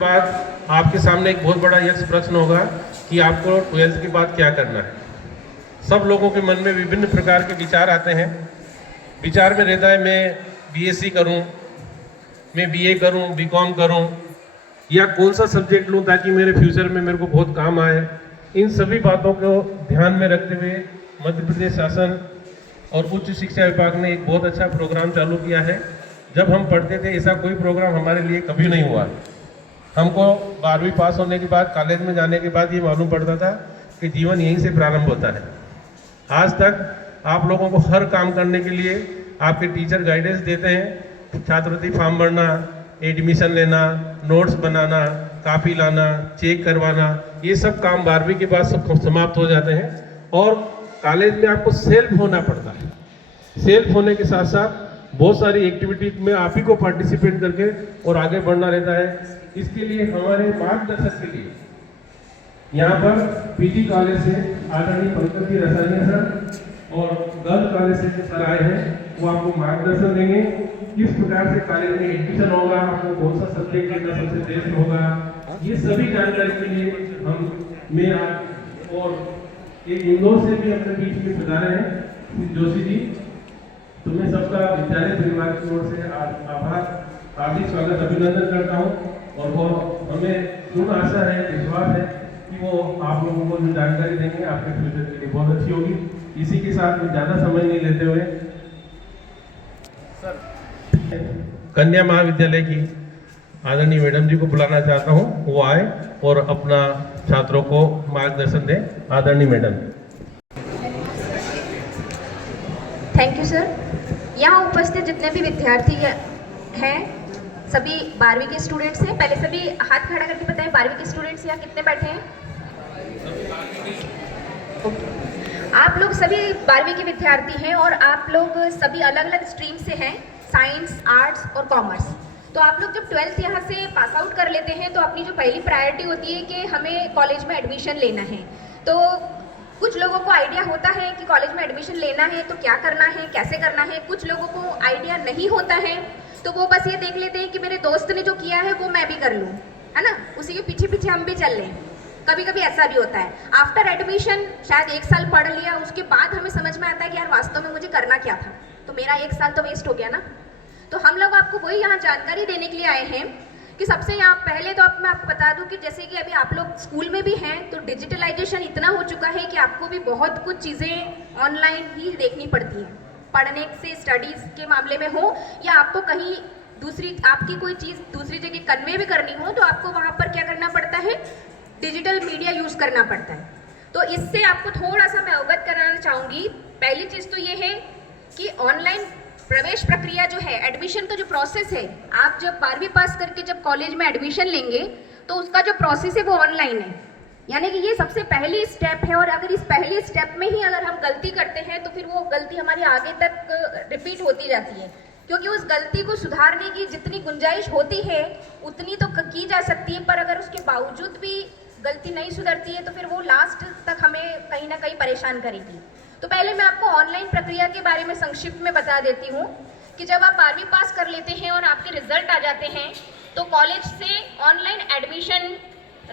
बाद आपके सामने एक बहुत बड़ा यक्ष प्रश्न होगा कि आपको 12th के बाद क्या करना है। सब लोगों के मन में विभिन्न प्रकार के विचार आते हैं। विचार में रहता है मैं बीएससी करूं, मैं बीए करूं, बीकॉम करूं, या कौन सा सब्जेक्ट लूं ताकि मेरे फ्यूचर में मेरे को बहुत काम आए। इन सभी बातों को ध्यान में रखते हुए मध्य प्रदेश शासन और उच्च शिक्षा विभाग ने एक बहुत अच्छा प्रोग्राम चालू किया है। जब हम पढ़ते थे ऐसा कोई प्रोग्राम हमारे लिए कभी नहीं हुआ। हमको 12वीं पास होने के बाद कॉलेज में जाने के बाद ये मालूम पड़ता था कि जीवन यहीं से प्रारंभ होता है। आज तक आप लोगों को हर काम करने के लिए आपके टीचर गाइडेंस देते हैं। छात्रवृत्ति फॉर्म भरना, एडमिशन लेना, नोट्स बनाना, कापी लाना, चेक करवाना, ये सब काम 12वीं के बाद सब समाप्त हो जाते हैं। और कॉलेज में आपको सेल्फ होना पड़ता है। सेल्फ होने के साथ साथ बहुत सारी एक्टिविटी में आप ही को पार्टिसिपेट करके और आगे बढ़ना रहता है। इसके लिए हमारे मार्गदर्शक के लिए यहाँ पर पीजी कॉलेज से आदरणीय पंकज जी रसानिया सर और गर्ल्स कॉलेज से जो सर आए हैं वो आपको मार्गदर्शन देंगे किस प्रकार से कॉलेज में एडमिशन होगा, आपको कौन सा सब्जेक्ट लेना सबसे बेस्ट होगा। ये सभी जानकारी के लिए मैं आज और एक इंदौर से भी अपने बीच में पधारे हैं जोशी जी। तो मैं सबका विद्यालय परिवार की ओर से आभार, हार्दिक स्वागत, अभिनंदन करता हूँ। और वो हमें पूर्ण आशा है, विश्वास है कि वो आप लोगों को जो जानकारी देंगे आपके फ्यूचर के लिए बहुत अच्छी होगी। इसी के साथ में ज़्यादा समय नहीं लेते हुए कन्या महाविद्यालय की आदरणीय मैडम जी को बुलाना चाहता हूँ, वो आए और अपना छात्रों को मार्गदर्शन दें। आदरणीय मैडम। Thank you sir. यहाँ उपस्थित जितने भी विद्यार्थी हैं सभी 12वीं के स्टूडेंट्स हैं। पहले सभी हाथ खड़ा करके बताएं 12वीं के स्टूडेंट्स यहाँ कितने बैठे हैं। आप लोग सभी 12वीं के विद्यार्थी हैं और आप लोग सभी अलग अलग स्ट्रीम से हैं, साइंस, आर्ट्स और कॉमर्स। तो आप लोग जब 12th यहाँ से पास आउट कर लेते हैं तो अपनी जो पहली प्रायोरिटी होती है कि हमें कॉलेज में एडमिशन लेना है। तो कुछ लोगों को आइडिया होता है कि कॉलेज में एडमिशन लेना है तो क्या करना है, कैसे करना है। कुछ लोगों को आइडिया नहीं होता है तो वो बस ये देख लेते हैं कि मेरे दोस्त ने जो किया है वो मैं भी कर लूँ, है ना, उसी के पीछे पीछे हम भी चल लें। कभी कभी ऐसा भी होता है। आफ्टर एडमिशन शायद 1 साल पढ़ लिया, उसके बाद हमें समझ में आता है कि यार वास्तव में मुझे करना क्या था, तो मेरा 1 साल तो वेस्ट हो गया ना। तो हम लोग आपको वही यहाँ जानकारी देने के लिए आए हैं कि सबसे यहाँ पहले तो मैं आपको बता दूं कि जैसे कि अभी आप लोग स्कूल में भी हैं तो डिजिटलाइजेशन इतना हो चुका है कि आपको भी बहुत कुछ चीज़ें ऑनलाइन ही देखनी पड़ती हैं। पढ़ने से स्टडीज़ के मामले में हो या आपको कहीं दूसरी आपकी कोई चीज़ दूसरी जगह कन्वे भी करनी हो तो आपको वहाँ पर क्या करना पड़ता है, डिजिटल मीडिया यूज़ करना पड़ता है। तो इससे आपको थोड़ा सा मैं अवगत कराना चाहूँगी। पहली चीज़ तो ये है कि ऑनलाइन प्रवेश प्रक्रिया जो है, एडमिशन का जो प्रोसेस है, आप जब 12वीं पास करके जब कॉलेज में एडमिशन लेंगे तो उसका जो प्रोसेस है वो ऑनलाइन है। यानी कि ये सबसे पहली स्टेप है और अगर इस पहले स्टेप में ही अगर हम गलती करते हैं तो फिर वो गलती हमारी आगे तक रिपीट होती जाती है, क्योंकि उस गलती को सुधारने की जितनी गुंजाइश होती है उतनी तो की जा सकती है, पर अगर उसके बावजूद भी गलती नहीं सुधरती है तो फिर वो लास्ट तक हमें कहीं ना कहीं परेशान करेगी। तो पहले मैं आपको ऑनलाइन प्रक्रिया के बारे में संक्षिप्त में बता देती हूँ कि जब आप 12वीं पास कर लेते हैं और आपके रिजल्ट आ जाते हैं तो कॉलेज से ऑनलाइन एडमिशन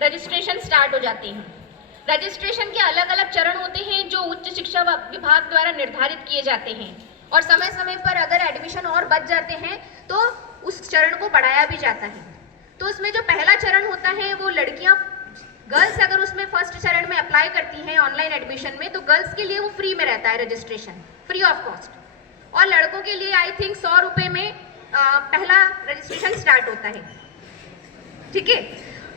रजिस्ट्रेशन स्टार्ट हो जाती है। रजिस्ट्रेशन के अलग अलग चरण होते हैं जो उच्च शिक्षा विभाग द्वारा निर्धारित किए जाते हैं और समय समय पर अगर एडमिशन और बच जाते हैं तो उस चरण को बढ़ाया भी जाता है। तो उसमें जो पहला चरण होता है वो लड़कियां, गर्ल्स अगर उसमें फर्स्ट चरण में अप्लाई करती हैं ऑनलाइन एडमिशन में तो गर्ल्स के लिए वो फ्री में रहता है, रजिस्ट्रेशन फ्री ऑफ कॉस्ट। और लड़कों के लिए आई थिंक 100 रुपये में पहला रजिस्ट्रेशन स्टार्ट होता है। ठीक है,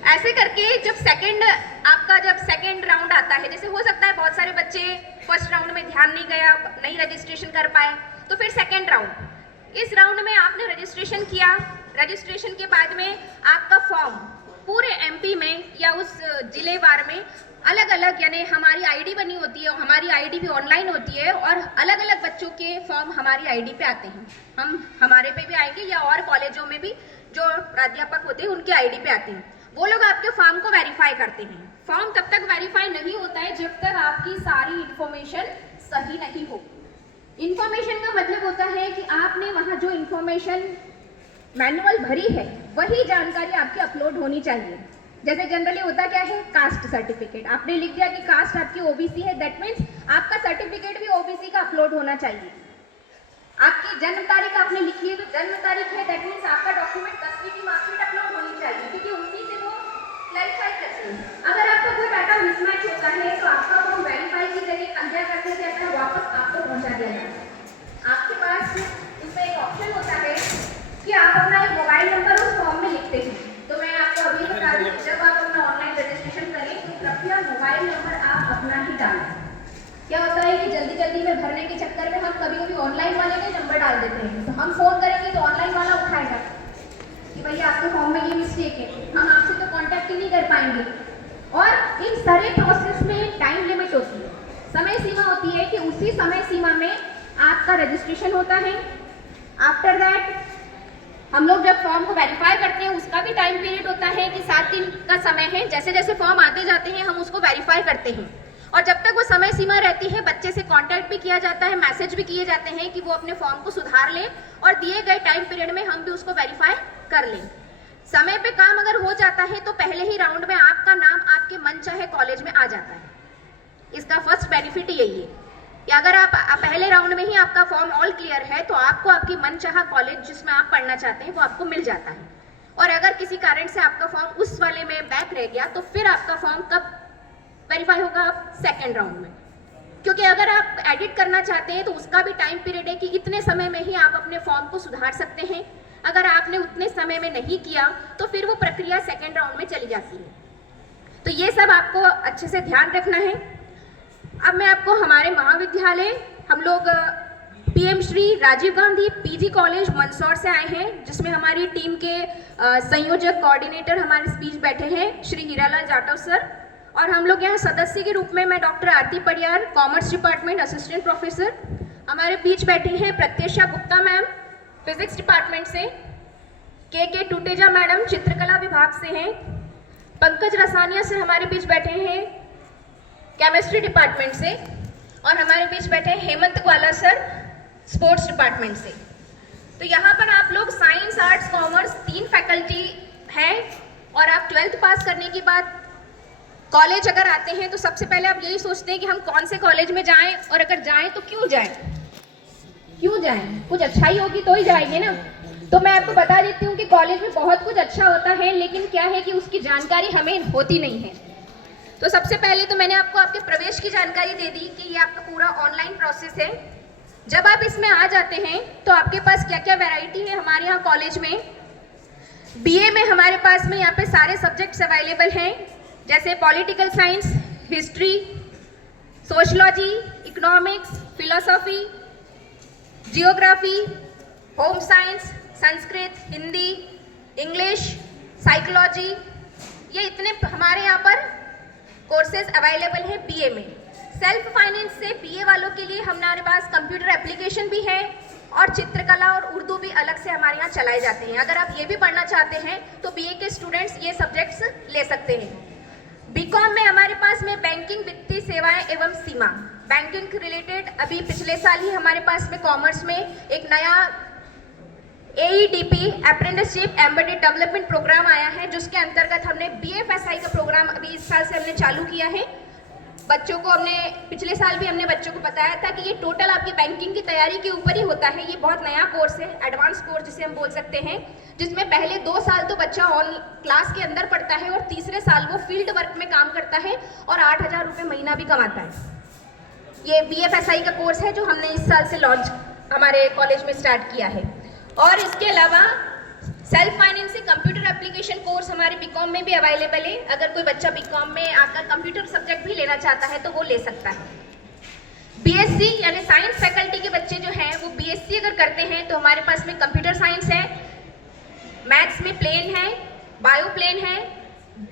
ऐसे करके जब सेकेंड राउंड आता है, जैसे हो सकता है बहुत सारे बच्चे फर्स्ट राउंड में ध्यान नहीं गया, नहीं रजिस्ट्रेशन कर पाए, तो फिर सेकेंड राउंड, इस राउंड में आपने रजिस्ट्रेशन किया। रजिस्ट्रेशन के बाद में आपका फॉर्म पूरे एमपी में या उस जिले वार में अलग अलग, यानी हमारी आईडी बनी होती है, हमारी आईडी भी ऑनलाइन होती है और अलग अलग बच्चों के फॉर्म हमारी आईडी पे आते हैं। हम हमारे पे भी आएंगे या और कॉलेजों में भी जो प्राध्यापक होते हैं उनके आईडी पे आते हैं। वो लोग आपके फॉर्म को वेरीफाई करते हैं। फॉर्म तब तक वेरीफाई नहीं होता है जब तक आपकी सारी इंफॉर्मेशन सही नहीं हो। इंफॉर्मेशन का मतलब होता है कि आपने वहाँ जो इंफॉर्मेशन मैनुअल भरी है वही जानकारी आपकी अपलोड होनी चाहिए। जैसे जनरली होता क्या है, कास्ट सर्टिफिकेट आपने लिख दिया कि कास्ट आपकी ओबीसी है, दैट मीन्स आपका सर्टिफिकेट भी ओबीसी का अपलोड होना चाहिए। आपकी जन्म तारीख आपने लिखी है तो जन्म तारीख है, दैट मीन्स आपका डॉक्यूमेंट 10वीं की मार्कशीट अपलोड होनी चाहिए, क्योंकि उसी से वो क्लैरिफाई करते हैं। अगर आपका कोई डाटा मिसमैच होता है तो आपका फॉर्म वेरीफाई की जगह कंपेयर करने से अच्छा वापस आपको पहुंचा दिया जाता है। आपके पास उसमें एक ऑप्शन होता है कि आप अपना एक मोबाइल नंबर उस फॉर्म में लिखते हैं। तो मैं आपको अभी बता दूं, जब आप अपना ऑनलाइन रजिस्ट्रेशन करें तो कृपया मोबाइल नंबर आप अपना ही डालें। क्या होता है कि जल्दी जल्दी में भरने के चक्कर में हम कभी कभी ऑनलाइन वाले के नंबर डाल देते हैं, तो हम फोन करेंगे तो ऑनलाइन वाला उठाएगा कि भैया आपके फॉर्म में ये मिस्टेक है, हम आपसे तो कांटेक्ट ही नहीं कर पाएंगे। और इन सारे प्रोसेस में टाइम लिमिट होती है, समय सीमा होती है कि उसी समय सीमा में आपका रजिस्ट्रेशन होता है। आफ्टर दैट हम लोग जब फॉर्म को वेरीफाई करते हैं उसका भी टाइम पीरियड होता है कि 7 दिन का समय है। जैसे जैसे फॉर्म आते जाते हैं हम उसको वेरीफाई करते हैं, और जब तक वो समय सीमा रहती है बच्चे से कांटेक्ट भी किया जाता है, मैसेज भी किए जाते हैं कि वो अपने फॉर्म को सुधार लें, और दिए गए टाइम पीरियड में हम भी उसको वेरीफाई कर लें। समय पे काम अगर हो जाता है तो पहले ही राउंड में आपका नाम आपके मनचाहे कॉलेज में आ जाता है। इसका फर्स्ट बेनिफिट यही है कि अगर आप पहले राउंड में ही आपका फॉर्म ऑल क्लियर है तो आपको आपकी मनचाहा कॉलेज जिसमें आप पढ़ना चाहते हैं वो आपको मिल जाता है। और अगर किसी कारण से आपका फॉर्म उस वाले में बैक रह गया तो फिर आपका फॉर्म कब वेरीफाई होगा? सेकेंड राउंड में, क्योंकि अगर आप एडिट करना चाहते हैं तो उसका भी टाइम पीरियड है कि इतने समय में ही आप अपने फॉर्म को सुधार सकते हैं। अगर आपने उतने समय में नहीं किया तो फिर वो प्रक्रिया सेकेंड राउंड में चली जाती है। तो ये सब आपको अच्छे से ध्यान रखना है। अब मैं आपको हमारे महाविद्यालय, हम लोग PM Shri Rajiv Gandhi PG college Mandsaur से आए हैं, जिसमें हमारी टीम के संयोजक कोऑर्डिनेटर हमारे बीच बैठे हैं श्री हीरालाल जाटव सर, और हम लोग यहाँ सदस्य के रूप में मैं doctor Aarti Padiyar, commerce department assistant professor. हमारे बीच बैठे हैं Pratyaksha Gupta ma'am physics department से, के टूटेजा मैडम चित्रकला विभाग से हैं, पंकज रसानिया से हमारे बीच बैठे हैं केमिस्ट्री डिपार्टमेंट से, और हमारे बीच बैठे हैं हेमंत ग्वाला सर स्पोर्ट्स डिपार्टमेंट से। तो यहाँ पर आप लोग साइंस, आर्ट्स, कॉमर्स 3 फैकल्टी हैं, और आप 12th पास करने के बाद कॉलेज अगर आते हैं तो सबसे पहले आप यही सोचते हैं कि हम कौन से कॉलेज में जाएं, और अगर जाएं तो क्यों जाएं, कुछ अच्छा ही होगी तो ही जाएंगे ना। तो मैं आपको बता देती हूँ कि कॉलेज में बहुत कुछ अच्छा होता है, लेकिन क्या है कि उसकी जानकारी हमें होती नहीं है। तो सबसे पहले तो मैंने आपको आपके प्रवेश की जानकारी दे दी कि ये आपका पूरा ऑनलाइन प्रोसेस है। जब आप इसमें आ जाते हैं तो आपके पास क्या क्या वैरायटी है हमारे यहाँ कॉलेज में। बीए में हमारे पास में यहाँ पे सारे सब्जेक्ट्स अवेलेबल हैं, जैसे political science, history, sociology, economics, philosophy, geography, home science, Sanskrit, Hindi, English, psychology, ये इतने हमारे यहाँ पर कोर्सेज अवेलेबल हैं बीए में। सेल्फ फाइनेंस से बीए वालों के लिए हमारे पास कंप्यूटर एप्लीकेशन भी है, और चित्रकला और उर्दू भी अलग से हमारे यहाँ चलाए जाते हैं। अगर आप ये भी पढ़ना चाहते हैं तो बीए के स्टूडेंट्स ये सब्जेक्ट्स ले सकते हैं। बीकॉम में हमारे पास में बैंकिंग, वित्तीय सेवाएं एवं सीमा, बैंकिंग रिलेटेड अभी पिछले साल ही हमारे पास में कॉमर्स में एक नया AEDP apprenticeship embedded development program आया है, जिसके अंतर्गत हमने BFSI का प्रोग्राम अभी इस साल से हमने चालू किया है। बच्चों को हमने पिछले साल भी हमने बच्चों को बताया था कि ये टोटल आपकी बैंकिंग की तैयारी के ऊपर ही होता है। ये बहुत नया कोर्स है, एडवांस कोर्स जिसे हम बोल सकते हैं, जिसमें पहले 2 साल तो बच्चा ऑन क्लास के अंदर पढ़ता है और तीसरे साल वो फील्ड वर्क में काम करता है और 8,000 रुपये महीना भी कमाता है। ये BFSI का कोर्स है जो हमने इस साल से लॉन्च हमारे कॉलेज में स्टार्ट किया है। और इसके अलावा self financing computer application course हमारे बीकॉम में भी अवेलेबल है। अगर कोई बच्चा बीकॉम में आकर कंप्यूटर सब्जेक्ट भी लेना चाहता है तो वो ले सकता है। BSc यानी साइंस फैकल्टी के बच्चे जो हैं वो BSc अगर करते हैं तो हमारे पास में कंप्यूटर साइंस है, मैथ्स में प्लेन है, बायो प्लेन है,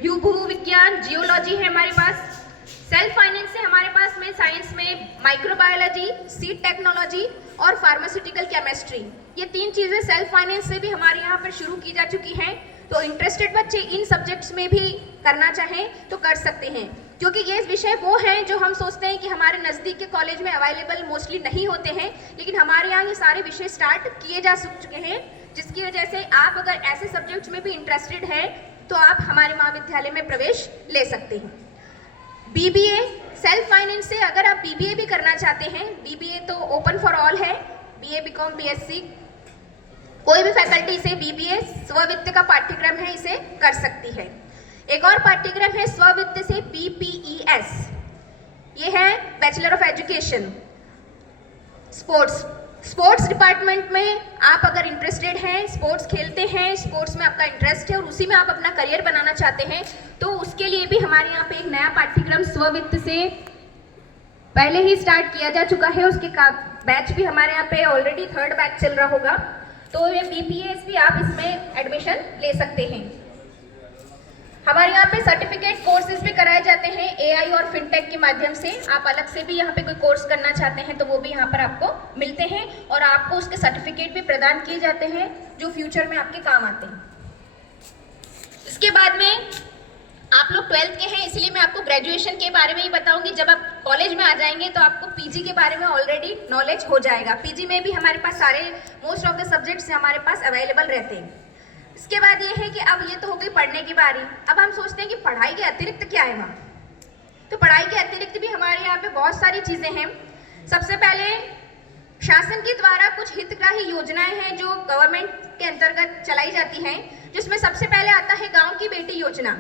भू विज्ञान, जियोलॉजी है हमारे पास। सेल्फ फाइनेंस से हमारे पास में साइंस में माइक्रोबायोलॉजी, सीड टेक्नोलॉजी और फार्मास्यूटिकल केमिस्ट्री, ये 3 चीज़ें सेल्फ फाइनेंस से भी हमारे यहाँ पर शुरू की जा चुकी हैं। तो इंटरेस्टेड बच्चे इन सब्जेक्ट्स में भी करना चाहें तो कर सकते हैं, क्योंकि ये विषय वो हैं जो हम सोचते हैं कि हमारे नज़दीक के कॉलेज में अवेलेबल मोस्टली नहीं होते हैं, लेकिन हमारे यहाँ ये सारे विषय स्टार्ट किए जा चुके हैं। जिसकी वजह से आप अगर ऐसे सब्जेक्ट्स में भी इंटरेस्टेड हैं तो आप हमारे महाविद्यालय में प्रवेश ले सकते हैं। बीबीए सेल्फ फाइनेंस से अगर आप बीबीए भी करना चाहते हैं, बीबीए तो ओपन फॉर ऑल है, बीए बीकॉम बीएससी कोई भी फैकल्टी से बीबीए स्ववित्त का पाठ्यक्रम है, इसे कर सकती है। एक और पाठ्यक्रम है स्ववित्त से BPES, ये है bachelor of education sports department में आप अगर इंटरेस्टेड हैं, स्पोर्ट्स खेलते हैं, स्पोर्ट्स में आपका इंटरेस्ट है और उसी में आप अपना करियर बनाना चाहते हैं, तो उसके लिए भी हमारे यहाँ पे एक नया पाठ्यक्रम स्ववित्त से पहले ही स्टार्ट किया जा चुका है। उसके बैच भी हमारे यहाँ पे ऑलरेडी 3rd बैच चल रहा होगा, तो ये BPES भी आप इसमें एडमिशन ले सकते हैं। हमारे यहाँ पे सर्टिफिकेट कोर्सेज भी कराए जाते हैं AI और फिनटेक के माध्यम से। आप अलग से भी यहाँ पे कोई कोर्स करना चाहते हैं तो वो भी यहाँ पर आपको मिलते हैं और आपको उसके सर्टिफिकेट भी प्रदान किए जाते हैं जो फ्यूचर में आपके काम आते हैं। इसके बाद में आप लोग 12th के हैं, इसलिए मैं आपको ग्रेजुएशन के बारे में ही बताऊंगी। जब आप कॉलेज में आ जाएंगे तो आपको PG के बारे में ऑलरेडी नॉलेज हो जाएगा। PG में भी हमारे पास सारे मोस्ट ऑफ द सब्जेक्ट्स हमारे पास अवेलेबल रहते हैं। इसके बाद ये है कि अब ये तो हो गई पढ़ने की बारी। अब हम सोचते हैं कि पढ़ाई के अतिरिक्त क्या है वहाँ, तो पढ़ाई के अतिरिक्त भी हमारे यहाँ पे बहुत सारी चीज़ें हैं। सबसे पहले शासन के द्वारा कुछ हितग्राही योजनाएं हैं जो गवर्नमेंट के अंतर्गत चलाई जाती हैं, जिसमें सबसे पहले आता है गांव की बेटी योजना।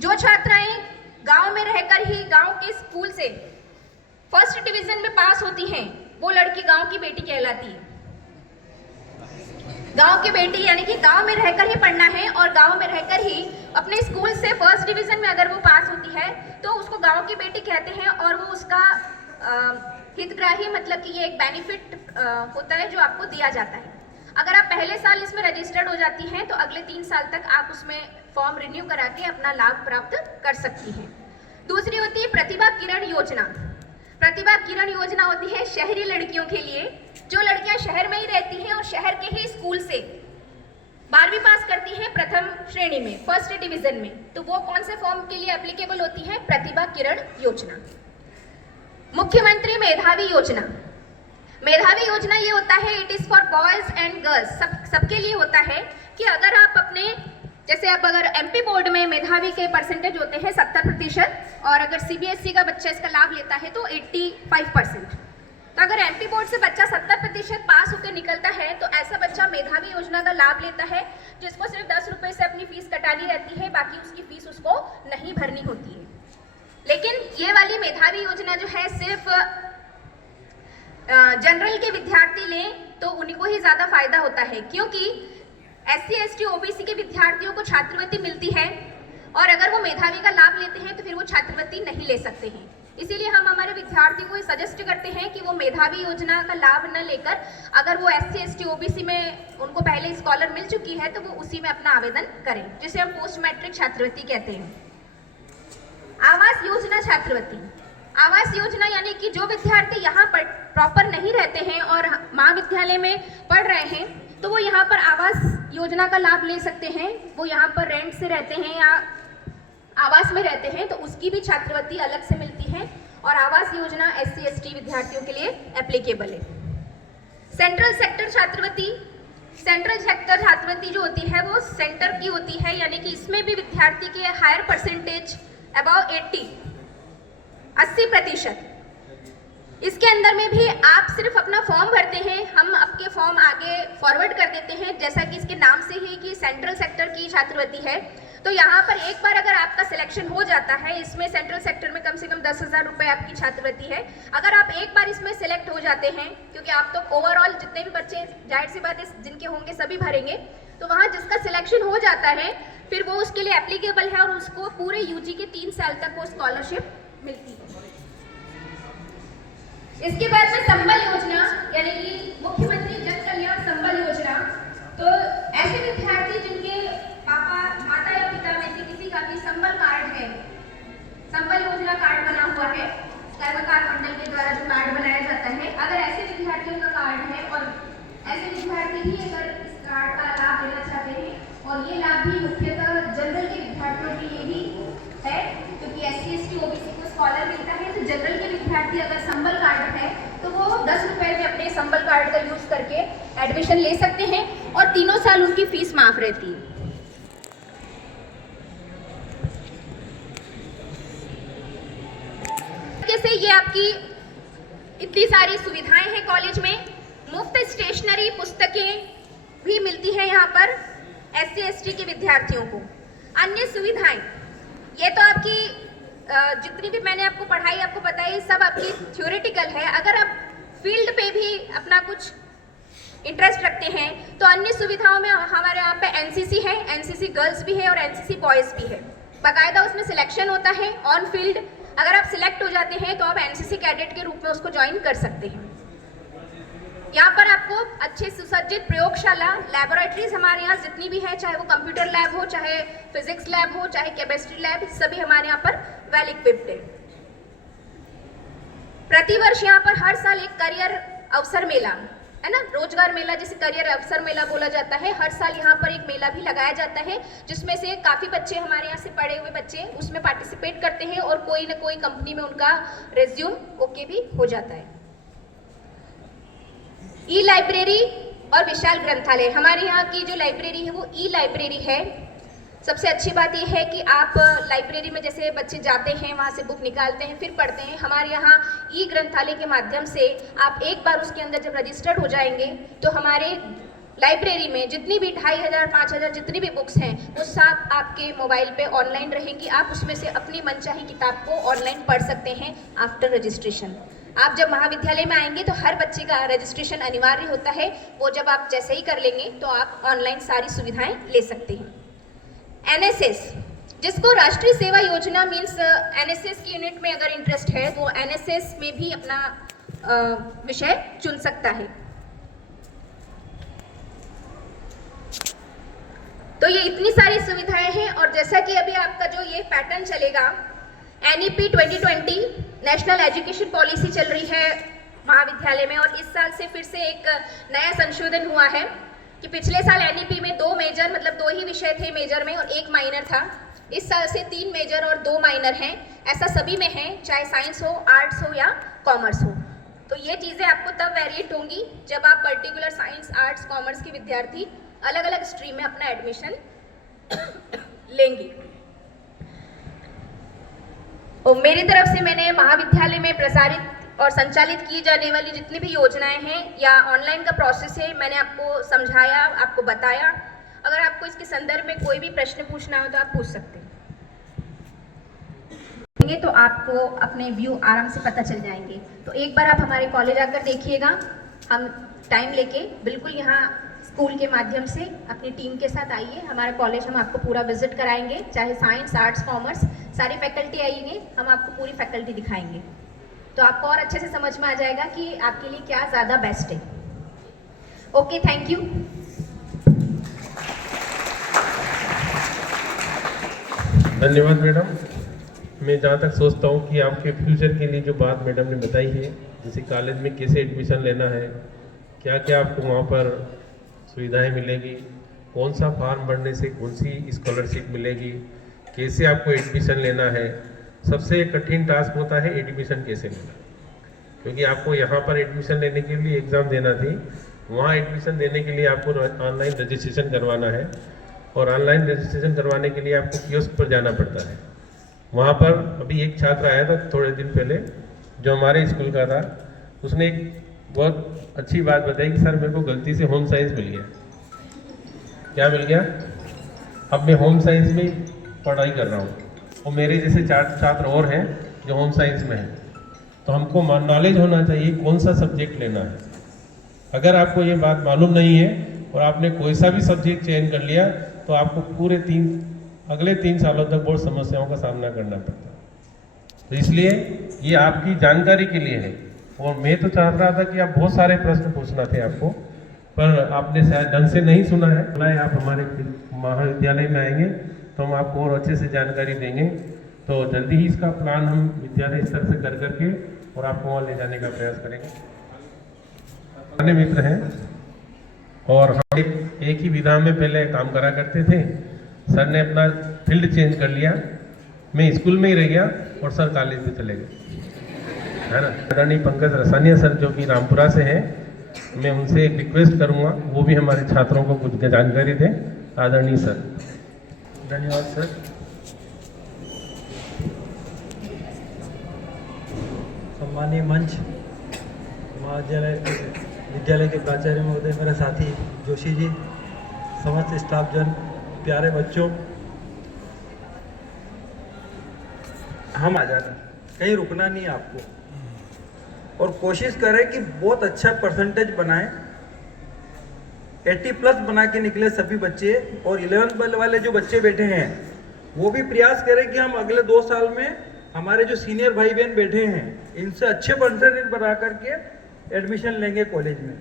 जो छात्राएं गांव में रहकर ही गांव के स्कूल से 1st डिवीजन में पास होती हैं वो लड़की गांव की बेटी कहलाती है। गांव की बेटी यानी कि गांव में रहकर ही पढ़ना है और गांव में रहकर ही अपने स्कूल से 1st डिवीजन में अगर वो पास होती है तो उसको गांव की बेटी कहते हैं और वो उसका हितग्राही मतलब कि ये एक बेनिफिट होता है जो आपको दिया जाता है। अगर आप पहले साल इसमें रजिस्टर्ड हो जाती हैं तो अगले 3 साल तक आप उसमें फॉर्म रिन्यू करा के अपना लाभ प्राप्त कर सकती हैं। दूसरी होती है प्रतिभा किरण योजना। प्रतिभा किरण योजना होती है शहरी लड़कियों के लिए, जो लड़कियां शहर में ही रहती हैं और शहर के ही स्कूल से 12वीं पास करती हैं प्रथम श्रेणी में 1st डिवीजन में, तो वो कौन से फॉर्म के लिए एप्लीकेबल होती है? प्रतिभा किरण योजना। मुख्यमंत्री मेधावी योजना। मेधावी योजना ये होता है it is for boys and girls, सबके लिए होता है कि अगर आप अपने जैसे अब अगर MP बोर्ड में मेधावी के परसेंटेज होते हैं 70% और अगर CBSE का बच्चा इसका लाभ लेता है तो 85%। तो अगर MP बोर्ड से बच्चा 70% पास होकर निकलता है तो ऐसा बच्चा मेधावी योजना का लाभ लेता है, जिसको सिर्फ 10 रुपये से अपनी फीस कटानी रहती है, बाकी उसकी फीस उसको नहीं भरनी होती है। लेकिन ये वाली मेधावी योजना जो है सिर्फ जनरल के विद्यार्थी लें तो उन्हीं को ही ज़्यादा फायदा होता है, क्योंकि SC ST OBC के विद्यार्थियों को छात्रवृत्ति मिलती है और अगर वो मेधावी का लाभ लेते हैं तो फिर वो छात्रवृत्ति नहीं ले सकते हैं। इसीलिए हम हमारे विद्यार्थियों को सजेस्ट करते हैं कि वो मेधावी योजना का लाभ न लेकर अगर वो SC ST OBC में उनको पहले स्कॉलर मिल चुकी है तो वो उसी में अपना आवेदन करें, जिसे हम पोस्ट मैट्रिक छात्रवृत्ति कहते हैं। आवास योजना छात्रवृत्ति। आवास योजना यानी कि जो विद्यार्थी यहाँ पर प्रॉपर नहीं रहते हैं और महाविद्यालय में पढ़ रहे हैं तो वो यहाँ पर आवास योजना का लाभ ले सकते हैं। वो यहाँ पर रेंट से रहते हैं या आवास में रहते हैं तो उसकी भी छात्रवृत्ति अलग से मिलती है और आवास योजना SC ST विद्यार्थियों के लिए एप्लीकेबल है। सेंट्रल सेक्टर छात्रवृत्ति। सेंट्रल सेक्टर छात्रवृत्ति जो होती है वो सेंटर की होती है, यानी कि इसमें भी विद्यार्थी के हायर परसेंटेज अबाउ 80%। इसके अंदर में भी आप सिर्फ अपना फॉर्म भरते हैं, हम आपके फॉर्म आगे फॉरवर्ड कर देते हैं, जैसा कि इसके नाम से ही कि सेंट्रल सेक्टर की छात्रवृत्ति है। तो यहाँ पर एक बार अगर आपका सिलेक्शन हो जाता है, इसमें सेंट्रल सेक्टर में कम से कम 10,000 रुपये आपकी छात्रवृत्ति है। अगर आप एक बार इसमें सिलेक्ट हो जाते हैं, क्योंकि आप तो ओवरऑल जितने भी बच्चे जाहिर सी बात है जिनके होंगे सभी भरेंगे, तो वहाँ जिसका सिलेक्शन हो जाता है फिर वो उसके लिए एप्लीकेबल है और उसको पूरे UG के 3 साल तक वो स्कॉलरशिप मिलती है। इसके बाद में संबल योजना यानी कि मुख्यमंत्री जन कल्याण संबल योजना। तो ऐसे विद्यार्थी जिनके पापा माता या पिता में से किसी का भी संबल कार्ड है, संबल योजना कार्ड बना हुआ है, कर्मकार मंडल के द्वारा जो कार्ड बनाया जाता है, अगर ऐसे विद्यार्थियों का कार्ड है और ऐसे विद्यार्थी भी अगर इस कार्ड का लाभ लेना चाहते हैं, और ये लाभ भी मुख्यतः जनरल के विद्यार्थियों के लिए भी है, क्योंकि SC ST OBC को स्कॉलर मिलता है, तो जनरल के विद्यार्थी अगर संबल कार्ड है तो वो 10 रुपये में अपने संबल कार्ड का यूज करके एडमिशन ले सकते हैं और तीनों साल उनकी फीस माफ रहती है। जैसे ये आपकी इतनी सारी सुविधाएं हैं कॉलेज में, मुफ्त स्टेशनरी पुस्तकें भी मिलती हैं यहाँ पर SC/ST के विद्यार्थियों को। अन्य सुविधाएं, ये तो आपकी जितनी भी मैंने आपको पढ़ाई आपको बताई सब आपकी थ्योरेटिकल है। अगर आप फील्ड पे भी अपना कुछ इंटरेस्ट रखते हैं तो अन्य सुविधाओं में हमारे यहाँ पे NCC है, NCC गर्ल्स भी है और NCC बॉयज़ भी है। बाकायदा उसमें सिलेक्शन होता है ऑन फील्ड। अगर आप सिलेक्ट हो जाते हैं तो आप NCC कैडेट के रूप में उसको ज्वाइन कर सकते हैं। यहाँ पर आपको अच्छे सुसज्जित प्रयोगशाला, लैबोरेटरीज हमारे यहाँ जितनी भी है, चाहे वो कंप्यूटर लैब हो, चाहे फिजिक्स लैब हो, चाहे केमिस्ट्री लैब, सभी हमारे यहाँ पर वेल इक्विप्ड है। प्रतिवर्ष यहाँ पर हर साल एक करियर अवसर मेला है ना, रोजगार मेला जिसे करियर अवसर मेला बोला जाता है, हर साल यहाँ पर एक मेला भी लगाया जाता है जिसमें से काफ़ी बच्चे हमारे यहाँ से पढ़े हुए बच्चे उसमें पार्टिसिपेट करते हैं और कोई ना कोई कंपनी में उनका रिज्यूम ओके भी हो जाता है। ई लाइब्रेरी और विशाल ग्रंथालय, हमारे यहाँ की जो लाइब्रेरी है वो ई लाइब्रेरी है। सबसे अच्छी बात यह है कि आप लाइब्रेरी में जैसे बच्चे जाते हैं वहाँ से बुक निकालते हैं फिर पढ़ते हैं, हमारे यहाँ ई ग्रंथालय के माध्यम से आप एक बार उसके अंदर जब रजिस्टर्ड हो जाएंगे तो हमारे लाइब्रेरी में जितनी भी 2500 5000 जितनी भी बुक्स हैं वो सब आपके मोबाइल पे ऑनलाइन रहेंगी। आप उसमें से अपनी मनचाही किताब को ऑनलाइन पढ़ सकते हैं आफ्टर रजिस्ट्रेशन। आप जब महाविद्यालय में आएंगे तो हर बच्चे का रजिस्ट्रेशन अनिवार्य होता है, वो जब आप जैसे ही कर लेंगे तो आप ऑनलाइन सारी सुविधाएं ले सकते हैं। NSS, जिसको राष्ट्रीय सेवा योजना मीन्स NSS की यूनिट में अगर इंटरेस्ट है तो NSS में भी अपना विषय चुन सकता है। तो ये इतनी सारी सुविधाएं हैं और जैसा कि अभी आपका जो ये पैटर्न चलेगा, NEP 2020 नेशनल एजुकेशन पॉलिसी चल रही है महाविद्यालय में और इस साल से फिर से एक नया संशोधन हुआ है कि पिछले साल NEP में 2 मेजर मतलब 2 ही विषय थे मेजर में और 1 माइनर था। इस साल से 3 मेजर और 2 माइनर हैं। ऐसा सभी में है, चाहे साइंस हो, आर्ट्स हो या कॉमर्स हो। तो ये चीज़ें आपको तब वेरिएट होंगी जब आप पर्टिकुलर साइंस, आर्ट्स, कॉमर्स के विद्यार्थी अलग अलग स्ट्रीम में अपना एडमिशन लेंगे। और मेरी तरफ से मैंने महाविद्यालय में प्रसारित और संचालित की जाने वाली जितनी भी योजनाएं हैं या ऑनलाइन का प्रोसेस है, मैंने आपको समझाया, आपको बताया। अगर आपको इसके संदर्भ में कोई भी प्रश्न पूछना हो तो आप पूछ सकते हैं, तो आपको अपने व्यू आराम से पता चल जाएंगे। तो एक बार आप हमारे कॉलेज आकर देखिएगा, हम टाइम लेके बिल्कुल यहाँ स्कूल के माध्यम से अपनी टीम के साथ आइए, हमारा कॉलेज हम आपको पूरा विजिट कराएंगे, चाहे साइंस, आर्ट्स, कॉमर्स, सारी फैकल्टी आएंगे, हम आपको पूरी फैकल्टी दिखाएंगे। तो आपको और अच्छे से समझ में आ जाएगा कि आपके लिए क्या ज़्यादा बेस्ट है। Okay, thank you. धन्यवाद मैडम। मैं जहाँ तक सोचता हूँ कि आपके फ्यूचर के लिए जो बात मैडम ने बताई है, जैसे कॉलेज में कैसे एडमिशन लेना है, क्या क्या आपको वहाँ पर सुविधाएं मिलेगी, कौन सा फॉर्म भरने से कौन सी स्कॉलरशिप मिलेगी, कैसे आपको एडमिशन लेना है। सबसे कठिन टास्क होता है एडमिशन कैसे लेना, क्योंकि आपको यहाँ पर एडमिशन लेने के लिए एग्ज़ाम देना थी, वहाँ एडमिशन देने के लिए आपको ऑनलाइन रजिस्ट्रेशन करवाना है और ऑनलाइन रजिस्ट्रेशन करवाने के लिए आपको कियोस्क पर जाना पड़ता है। वहाँ पर अभी एक छात्र आया था थोड़े दिन पहले जो हमारे स्कूल का था, उसने एक बहुत अच्छी बात बताई कि सर मेरे को गलती से होम साइंस मिल गया। क्या मिल गया? अब मैं होम साइंस में पढ़ाई कर रहा हूँ और मेरे जैसे 4 छात्र और हैं जो होम साइंस में हैं। तो हमको नॉलेज होना चाहिए कौन सा सब्जेक्ट लेना है। अगर आपको ये बात मालूम नहीं है और आपने कोई सा भी सब्जेक्ट चयन कर लिया तो आपको पूरे अगले 3 सालों तक बहुत समस्याओं का सामना करना पड़ता है। तो इसलिए ये आपकी जानकारी के लिए है। और मैं तो चाह रहा था कि आप बहुत सारे प्रश्न पूछना थे आपको, पर आपने शायद ढंग से नहीं सुना है। आप हमारे महाविद्यालय में आएंगे तो हम आपको और अच्छे से जानकारी देंगे। तो जल्दी ही इसका प्लान हम विद्यालय स्तर से कर करके और आपको वहाँ ले जाने का प्रयास करेंगे। पुराने मित्र हैं और हम एक ही विधा में पहले काम करा करते थे। सर ने अपना फील्ड चेंज कर लिया, मैं स्कूल में ही रह गया और सर कॉलेज में चले गए, है ना। आदरणीय पंकज रसानिया सर जो कि रामपुरा से हैं, मैं उनसे एक रिक्वेस्ट करूंगा, वो भी हमारे छात्रों को कुछ जानकारी दें। आदरणीय सर। धन्यवाद सर। सम्मानीय मंच, महाविद्यालय विद्यालय के प्राचार्य महोदय, मेरे साथी जोशी जी, समस्त स्टाफ जन, प्यारे बच्चों, हम आ जाना, कहीं रुकना नहीं है आपको, और कोशिश करें कि बहुत अच्छा परसेंटेज बनाएं, 80+ बना के निकले सभी बच्चे। और 11th वाले जो बच्चे बैठे हैं वो भी प्रयास करें कि हम अगले 2 साल में हमारे जो सीनियर भाई बहन बैठे हैं इनसे अच्छे परसेंटेज बना करके एडमिशन लेंगे कॉलेज में।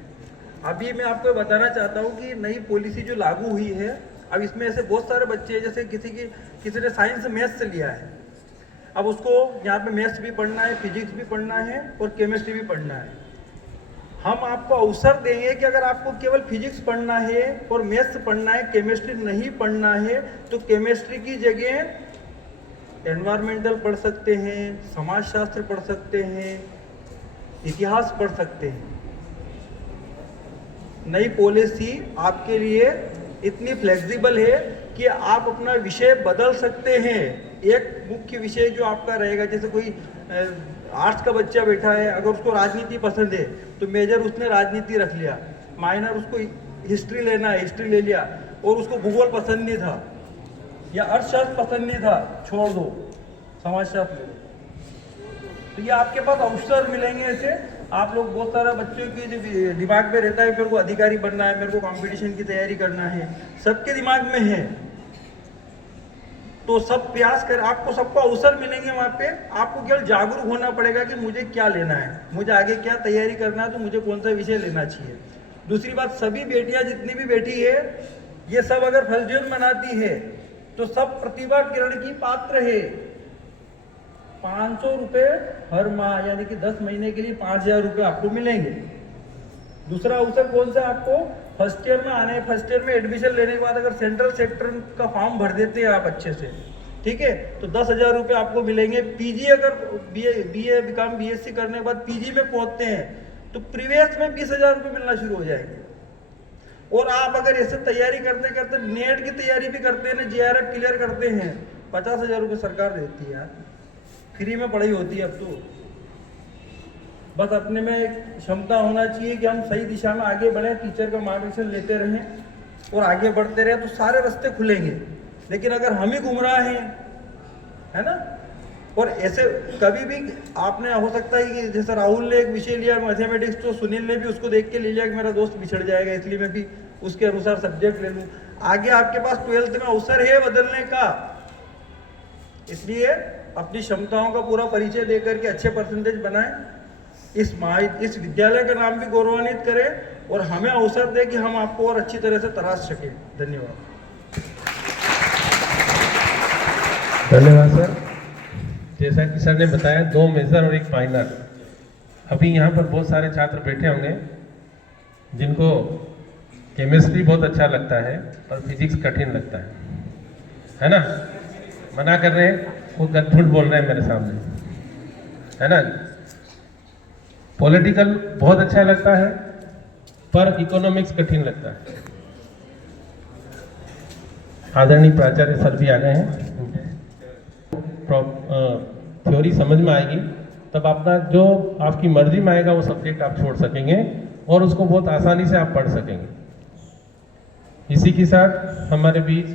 अभी मैं आपको बताना चाहता हूँ कि नई पॉलिसी जो लागू हुई है, अब इसमें ऐसे बहुत सारे बच्चे हैं, जैसे किसी ने साइंस मैथ्स लिया है, अब उसको यहाँ पे मैथ्स भी पढ़ना है, फिजिक्स भी पढ़ना है और केमिस्ट्री भी पढ़ना है। हम आपको अवसर देंगे कि अगर आपको केवल फिजिक्स पढ़ना है और मैथ्स पढ़ना है, केमिस्ट्री नहीं पढ़ना है, तो केमिस्ट्री की जगह एनवायरमेंटल पढ़ सकते हैं, समाजशास्त्र पढ़ सकते हैं, इतिहास पढ़ सकते हैं। नई पॉलिसी आपके लिए इतनी फ्लेक्सिबल है कि आप अपना विषय बदल सकते हैं। एक मुख्य विषय जो आपका रहेगा, जैसे कोई आर्ट्स का बच्चा बैठा है, अगर उसको राजनीति पसंद है तो मेजर उसने राजनीति रख लिया, माइनर उसको हिस्ट्री लेना है, हिस्ट्री ले लिया, और उसको भूगोल पसंद नहीं था या अर्थशास्त्र पसंद नहीं था, छोड़ दो, समाजशास्त्र ले लो। तो ये आपके पास अवसर मिलेंगे। ऐसे आप लोग, बहुत सारा बच्चों के जो दिमाग में रहता है मेरे को अधिकारी बनना है, मेरे को कंपटीशन की तैयारी करना है, सबके दिमाग में है, तो सब प्रयास कर, आपको सबको अवसर मिलेंगे वहाँ पे। आपको केवल जागरूक होना पड़ेगा कि मुझे क्या लेना है, मुझे आगे क्या तैयारी करना है, तो मुझे कौन सा विषय लेना चाहिए। दूसरी बात, सभी बेटियां जितनी भी बैठी है, ये सब अगर फर्स्ट डिवीजन बनाती है तो सब प्रतिभा किरण की पात्र है। 500 रुपये हर माह, यानी कि 10 महीने के लिए 5000 रुपये आपको मिलेंगे। दूसरा अवसर कौन सा, आपको फर्स्ट ईयर में आने, फर्स्ट ईयर में एडमिशन लेने के बाद अगर सेंट्रल सेक्टर का फॉर्म भर देते हैं आप अच्छे से, ठीक है, तो 10,000 रुपये आपको मिलेंगे। पीजी, अगर बीए बीकॉम बीएससी करने के बाद पीजी में पहुंचते हैं तो प्रीवियस में 20,000 रुपये मिलना शुरू हो जाएंगे। और आप अगर ऐसे तैयारी करते करते नेट की तैयारी भी करते हैं, JRF क्लियर करते हैं, 50,000 रुपये सरकार देती है यार, फ्री में पढ़ाई होती है अब तो। बस अपने में क्षमता होना चाहिए कि हम सही दिशा में आगे बढ़ें, टीचर का मार्गदर्शन लेते रहें और आगे बढ़ते रहें, तो सारे रास्ते खुलेंगे। लेकिन अगर हम ही गुमराह हैं, है ना, और ऐसे कभी भी आपने, हो सकता है कि जैसे राहुल ने एक विषय लिया मैथमेटिक्स, तो सुनील ने भी उसको देख के ले लिया कि मेरा दोस्त बिछड़ जाएगा, इसलिए मैं भी उसके अनुसार सब्जेक्ट ले लूँ। आगे आपके पास 12th में अवसर है बदलने का, इसलिए अपनी क्षमताओं का पूरा परिचय देकर के अच्छे परसेंटेज बनाएं, इस विद्यालय का नाम भी गौरवान्वित करें और हमें अवसर दें कि हम आपको और अच्छी तरह से तराश सकें। धन्यवाद। धन्यवाद सर। जैसा कि सर ने बताया, 2 मेजर और 1 माइनर। अभी यहाँ पर बहुत सारे छात्र बैठे होंगे जिनको केमिस्ट्री बहुत अच्छा लगता है और फिजिक्स कठिन लगता है ना, मना कर रहे हैं, वो झूठ बोल रहे हैं मेरे सामने, है ना। पॉलिटिकल बहुत अच्छा लगता है पर इकोनॉमिक्स कठिन लगता है। आदरणीय प्राचार्य सर भी आ गए हैं। थ्योरी समझ में आएगी तब अपना जो आपकी मर्जी में आएगा वो सब्जेक्ट आप छोड़ सकेंगे और उसको बहुत आसानी से आप पढ़ सकेंगे। इसी के साथ हमारे बीच